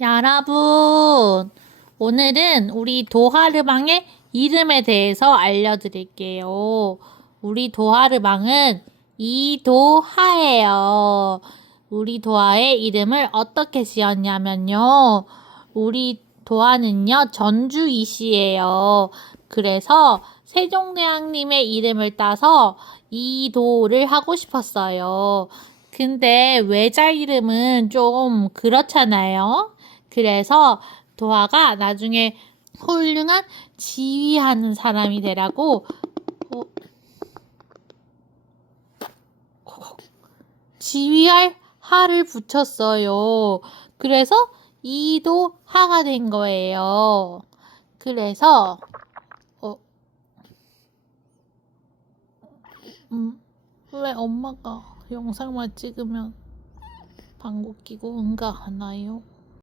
여러분, 오늘은 우리 도하르방의 이름에 대해서 알려드릴게요. 우리 도하르방은 이도하예요. 우리 도하의 이름을 어떻게 지었냐면요. 우리 도하는요, 전주이시예요. 그래서 세종대왕님의 이름을 따서 이도를 하고 싶었어요. 근데 외자 이름은 좀 그렇잖아요. 그래서 도하가 나중에 훌륭한 지휘하는 사람이 되라고 어, 지휘할 하를 붙였어요. 그래서 이도 하가 된 거예요. 그래서 어, 음, 왜 엄마가 영상만 찍으면 방구 끼고 응가 하나요?